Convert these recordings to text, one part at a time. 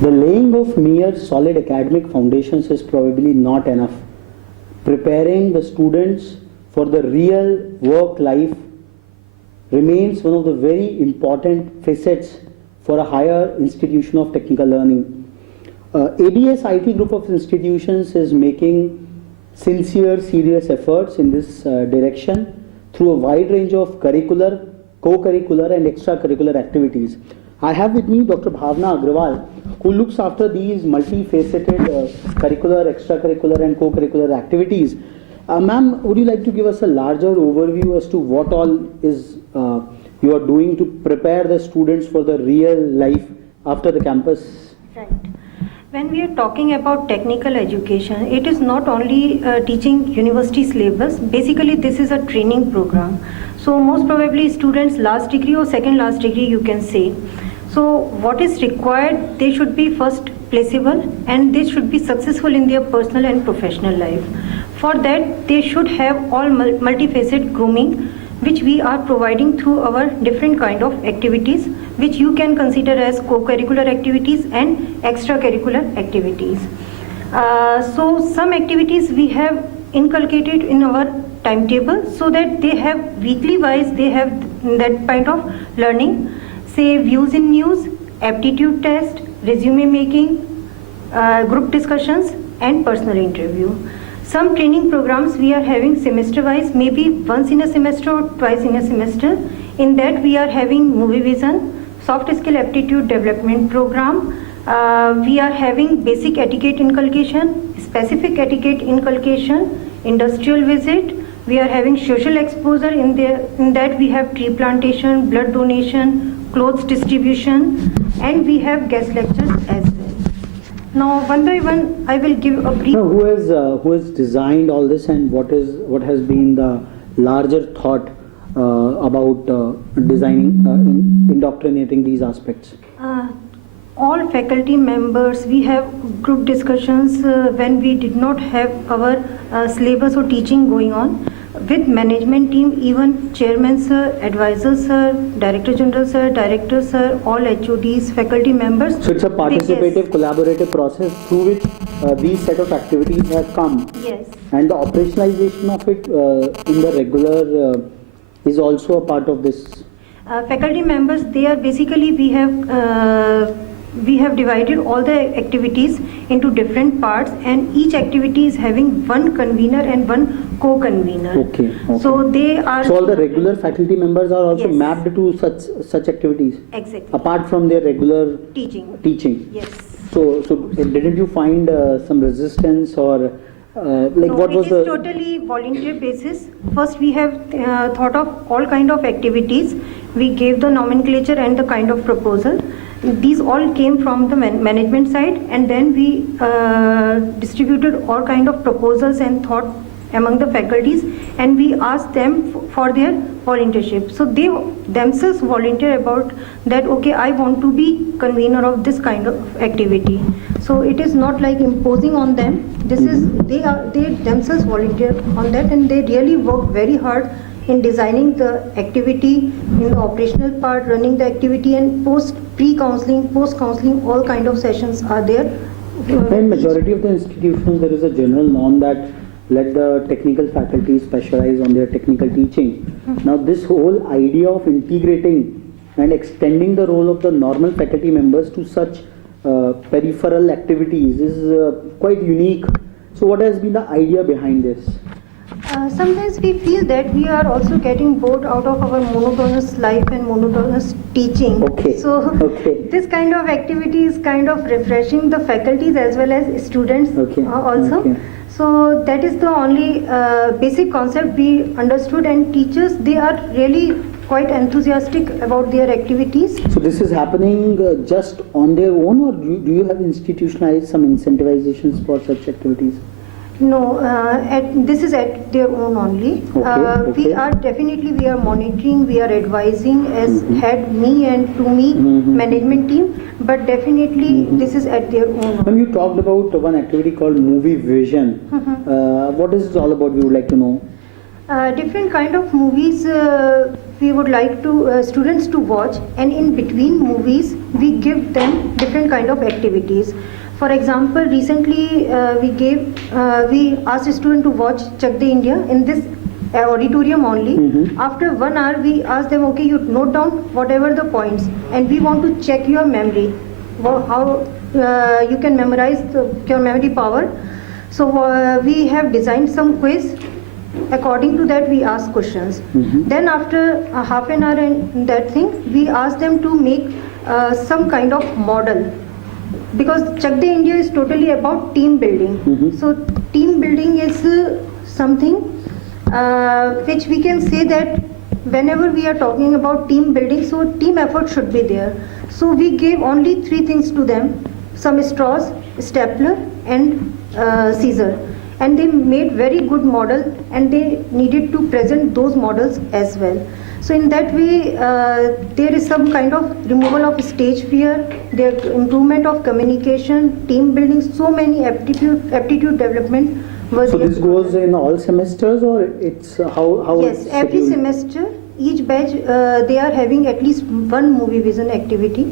The laying of mere solid academic foundations is probably not enough. Preparing the students for the real work life remains one of the very important facets for a higher institution of technical learning. ABS IT group of institutions is making sincere, serious efforts in this direction through a wide range of curricular, co-curricular and extracurricular activities. I have with me Dr. Bhavna Agrawal, who looks after these multifaceted curricular, extracurricular and co-curricular activities. Ma'am, would you like to give us a larger overview as to what all is you are doing to prepare the students for the real life after the campus? Right. When we are talking about technical education, it is not only teaching university syllabus. Basically, this is a training program. So most probably students last degree or second last degree, you can say. So what is required, they should be first placeable and they should be successful in their personal and professional life. For that, they should have all multifaceted grooming, which we are providing through our different kind of activities, which you can consider as co-curricular activities and extracurricular activities. So some activities we have inculcated in our timetable so that they have weekly wise, they have that kind of learning, say views in news, aptitude test, resume making, group discussions and personal interview. Some training programs we are having semester wise, maybe once in a semester or twice in a semester. In that we are having movie vision, soft skill aptitude development program. We are having basic etiquette inculcation, specific etiquette inculcation, industrial visit. We are having social exposure. In that we have tree plantation, blood donation, clothes distribution, and we have guest lectures as well. Now, one by one, I will give a brief. Who has designed all this, and what has been the larger thought about designing, indoctrinating these aspects? All faculty members, we have group discussions when we did not have our syllabus or teaching going on. With management team, even chairman sir, advisors sir, director general sir, director sir, all HODs, faculty members. So it's a participative, collaborative process through which these set of activities have come. Yes. And the operationalization of it in the regular is also a part of this. Faculty members, they are basically, we have divided all the activities into different parts, and each activity is having one convener and one co-convener. Okay. So they are. So all the regular faculty members are also Yes. mapped to such activities. Exactly. Apart from their regular Teaching. Yes. So didn't you find some resistance or like no, what was the? It is totally volunteer basis. First, we have thought of all kind of activities. We gave the nomenclature and the kind of proposal. These all came from the management side, and then we distributed all kind of proposals and thought among the faculties, and we asked them for their volunteership. So they themselves volunteer about that, okay, I want to be convener of this kind of activity. So it is not like imposing on them. This is they themselves volunteer on that, and they really work very hard in designing the activity, in the operational part, running the activity, and pre-counseling, post-counseling, all kind of sessions are there. In majority of the institutions, there is a general norm that let the technical faculty specialize on their technical teaching. Now, this whole idea of integrating and extending the role of the normal faculty members to such peripheral activities is quite unique. So, what has been the idea behind this? Sometimes we feel that we are also getting bored out of our monotonous life and monotonous teaching. So this kind of activity is kind of refreshing the faculties as well as students also. So that is the only basic concept we understood, and teachers, they are really quite enthusiastic about their activities. So this is happening just on their own, or do you have institutionalized some incentivizations for such activities? No, this is at their own only. We are definitely monitoring, we are advising as head me and to me management team, but definitely this is at their own. When you talked about one activity called movie vision, what is it all about? We would like to know. Different kind of movies we would like to students to watch, and in between movies we give them different kind of activities. For example, recently we asked a student to watch Chak De India in this auditorium only. After 1 hour we asked them, okay, you note down whatever the points, and we want to check your memory, how you can memorize your memory power. So we have designed some quiz. According to that we ask questions. Then after half an hour in that thing, we ask them to make some kind of model, because Chak De India is totally about team building. So team building is something which we can say that whenever we are talking about team building, so team effort should be there. So we gave only 3 things to them: some straws, stapler and scissor, and they made very good model, and they needed to present those models as well. So in that way there is some kind of removal of stage fear, there improvement of communication, team building, so many aptitude development was So there. this goes in all semesters, or it's how Yes, it's every scheduled? semester each batch they are having at least one movie vision activity.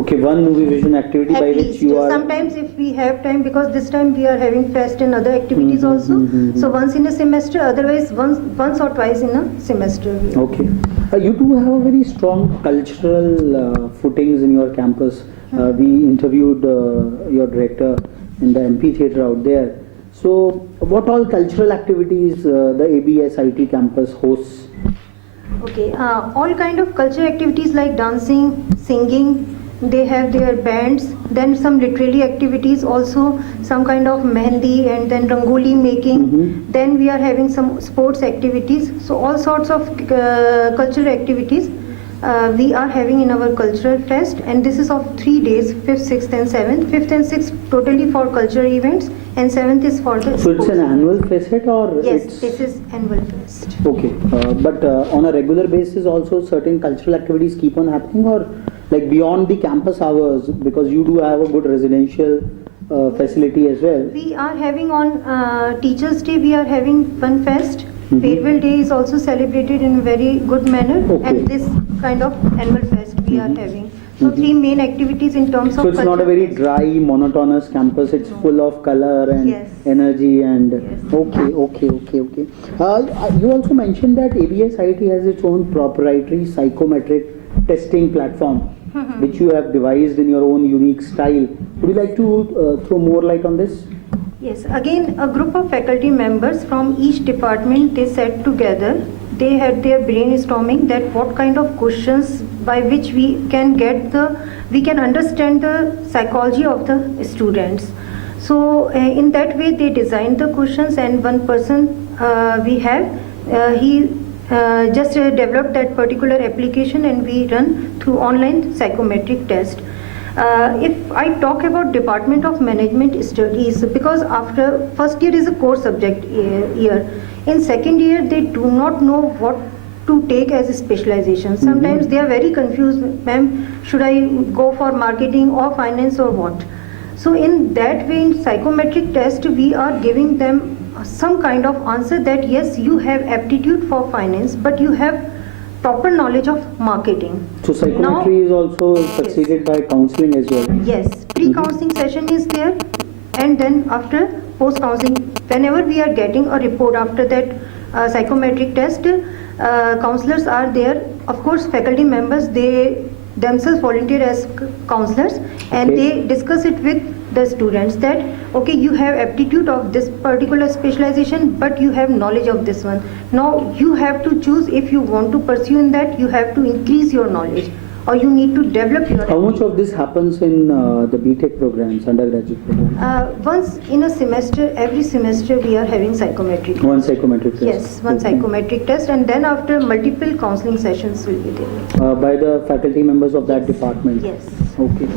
Okay, one movie vision activity At by least. which you are. Sometimes if we have time, because this time we are having fest and other activities also. So once in a semester, otherwise once or twice in a semester. Okay. You do have a very strong cultural footings in your campus. We interviewed your director in the MP theatre out there. So, what all cultural activities the ABS IT campus hosts? Okay, all kind of culture activities like dancing, singing, they have their bands, then some literary activities also, some kind of mehendi and then rangoli making. Then we are having some sports activities. So all sorts of cultural activities we are having in our cultural fest, and this is of 3 days, 5th, 6th and 7th. 5th and 6th totally for cultural events, and 7th is for the So, it's sports. an annual fest, or Yes, it's. this is annual fest. Okay, but on a regular basis also certain cultural activities keep on happening, or like beyond the campus hours, because you do have a good residential facility as well. We are having on Teachers' Day, we are having one fest. Farewell Day is also celebrated in a very good manner, Okay. and this kind of annual fest we are having. So 3 main activities in terms of So it's not a culture very fest. dry, monotonous campus. It's full of color and Yes. energy and. Yes. Okay. You also mentioned that ABS IT has its own proprietary psychometric testing platform, which you have devised in your own unique style. Would you like to throw more light on this? Yes, again a group of faculty members from each department, they sat together, they had their brainstorming that what kind of questions by which we can understand the psychology of the students. So in that way they designed the questions, and one person we have he just developed that particular application, and we run through online psychometric test. If I talk about Department of Management Studies, because after first year is a core subject year, in second year they do not know what to take as a specialization. Sometimes they are very confused, ma'am, should I go for marketing or finance or what? So in that way, in psychometric test, we are giving them some kind of answer that yes, you have aptitude for finance, but you have proper knowledge of marketing. So psychometry is also succeeded by counseling as well. Yes, pre-counseling session is there, and then after post-counseling, whenever we are getting a report after that psychometric test, counselors are there. Of course, faculty members, they themselves volunteer as counselors, and they discuss it with the students that okay, you have aptitude of this particular specialization, but you have knowledge of this one. Now you have to choose if you want to pursue in that. You have to increase your knowledge, or you need to develop your. How much of this happens in the BTech programs, undergraduate programs? Once in a semester, every semester we are having psychometric. One psychometric test. Yes, one Okay. psychometric test, and then after multiple counseling sessions will be there. By the faculty members of that department. Yes. Okay.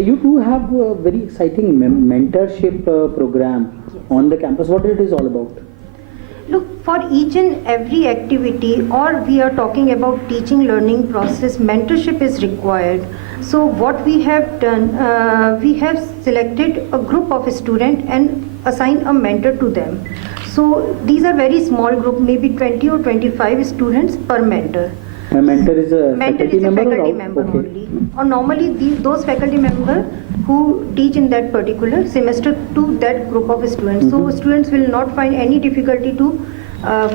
You do have a very exciting mentorship program on the campus. What it is all about? Look, for each and every activity, or we are talking about teaching learning process, mentorship is required. So what we have done, we have selected a group of students and assigned a mentor to them. So these are very small group, maybe 20 or 25 students per mentor. A mentor is a Mentor faculty is a member faculty or member okay. only. Or normally those faculty members who teach in that particular semester to that group of students. So Mhm. students will not find any difficulty to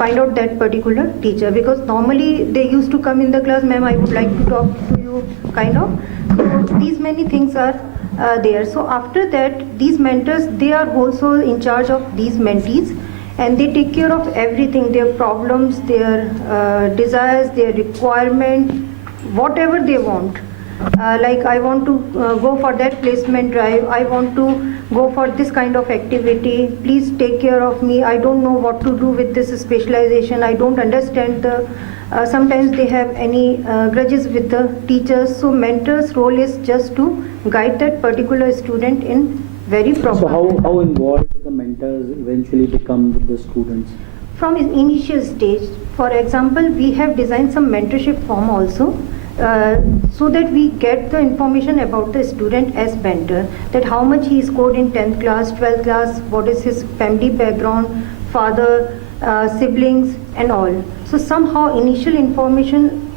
find out that particular teacher, because normally they used to come in the class, ma'am, I would like to talk to you, kind of. So these many things are there. So after that, these mentors, they are also in charge of these mentees, and they take care of everything, their problems, their desires, their requirement, whatever they want. Like I want to go for that placement drive, I want to go for this kind of activity, please take care of me, I don't know what to do with this specialization, I don't understand the sometimes they have any grudges with the teachers. So mentor's role is just to guide that particular student in very proper So manner. how involved the mentors eventually become with the students? From its initial stage, for example, we have designed some mentorship form also, so that we get the information about the student as mentor, that how much he scored in 10th class, 12th class, what is his family background, father, siblings and all. So somehow initial information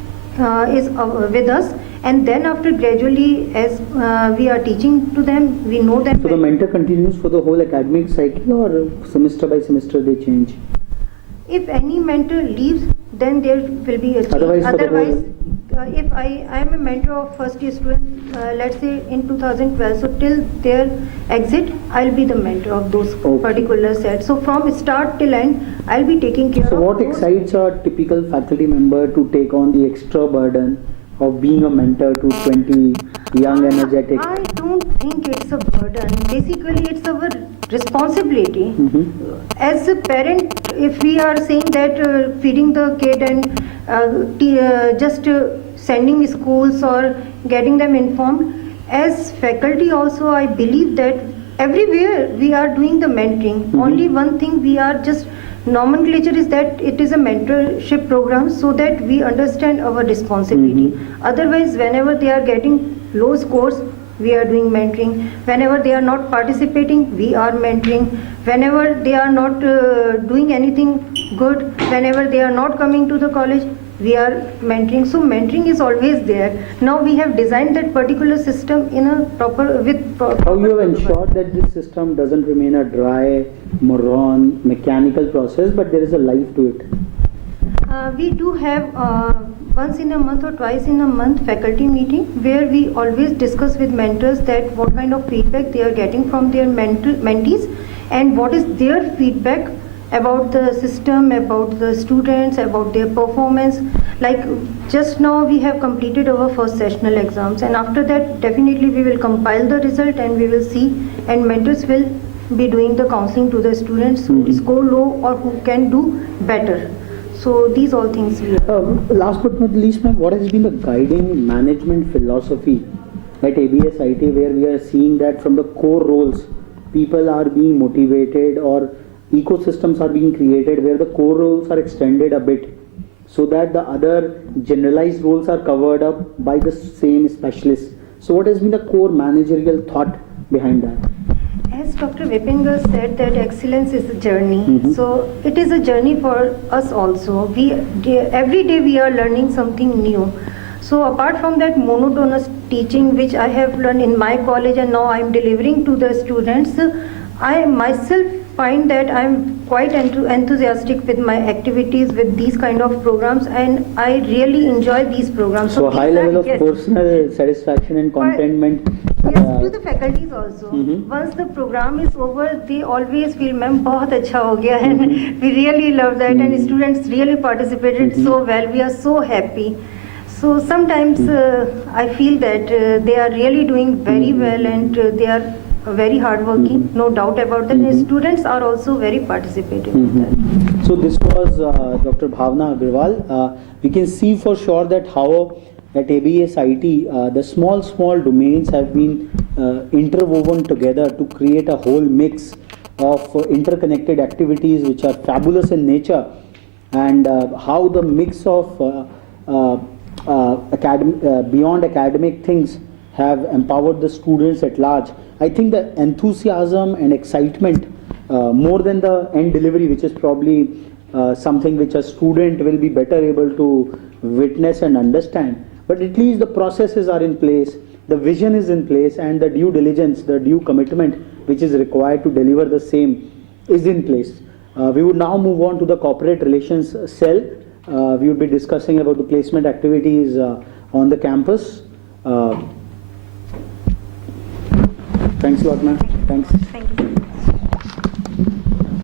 is with us, and then after gradually as we are teaching to them, we know them. So the mentor continues for the whole academic cycle, or semester by semester they change? If any mentor leaves, then there will be a change. Otherwise, for the whole- If I am a mentor of first year student, let's say in 2012, so till their exit, I'll be the mentor of those Okay. particular sets. So from start till end, I'll be taking care So of what those. excites a typical faculty member to take on the extra burden of being a mentor to 20 young, energetic? I don't think it's a burden. Basically, it's our responsibility. Mhm. As a parent, if we are saying that feeding the kid and just sending schools or getting them informed, as faculty also, I believe that everywhere we are doing the mentoring. Mhm. Only one thing we are just nomenclature is that it is a mentorship program, so that we understand our responsibility. Otherwise, whenever they are getting low scores, we are doing mentoring. Whenever they are not participating, we are mentoring. Whenever they are not doing anything good, whenever they are not coming to the college, we are mentoring. So mentoring is always there. Now we have designed that particular system in a proper How you have ensured that this system doesn't remain a dry, morone, mechanical process, but there is a life to it? We do have once in a month or twice in a month faculty meeting, where we always discuss with mentors that what kind of feedback they are getting from their mentees, and what is their feedback about the system, about the students, about their performance. Like just now we have completed our first sessional exams, and after that definitely we will compile the result and we will see, and mentors will be doing the counseling to the students who score low or who can do better. So these all things we Last but not least, ma'am, what has been the guiding management philosophy at ABS IT, where we are seeing that from the core roles, people are being motivated, or ecosystems are being created where the core roles are extended a bit, so that the other generalized roles are covered up by the same specialists. So what has been the core managerial thought behind that? As Dr. Vipingar said, that excellence is a journey. Mhm. So it is a journey for us also. Every day we are learning something new. So apart from that monotonous teaching which I have learned in my college and now I am delivering to the students, I myself find that I am quite enthusiastic with my activities with these kind of programs, and I really enjoy these programs. So high these are- level of yes. personal satisfaction and contentment. Yes, to the faculties also. Mhm. Once the program is over, they always feel, "Ma'am, बहुत अच्छा हो गया," and we really love that, and students really participated so well. We are so happy. So sometimes I feel that they are really doing very well, and they are very hardworking, no doubt about that. And students are also very participative in that. So this was Dr. Bhavna Agarwal. We can see for sure that how at ABS IT the small domains have been interwoven together to create a whole mix of interconnected activities which are fabulous in nature, and how the mix of beyond academic things have empowered the students at large. I think the enthusiasm and excitement, more than the end delivery, which is probably something which a student will be better able to witness and understand, but at least the processes are in place, the vision is in place, and the due diligence, the due commitment which is required to deliver the same is in place. We would now move on to the corporate relations cell. We would be discussing about the placement activities on the campus. Thanks a lot, ma'am. Thanks. Thank you.